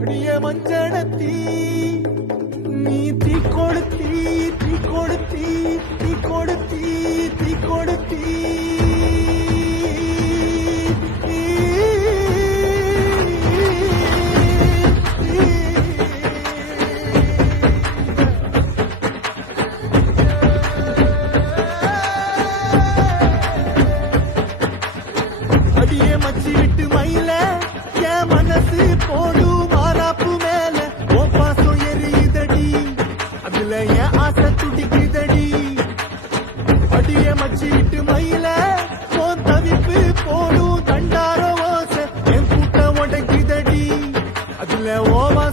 அடிய மஞ்சளத்தி நீ தீ கொடுத்தி தீ கொடுத்தி தீ கொடுத்தி தீ கொடுத்தி அடியே மச்சி விட்டு மயில என் மனசு போடு மாறாப்பு மேல ஓ பாசம் எரியுதடி அதுல என் ஆசை துடிக்குதடி அடியே மச்சி விட்டு மயில உன் தவிப்பு போடு தண்டார ஓசை என் கூட்ட உடைக்குதடி அதுல ஓவா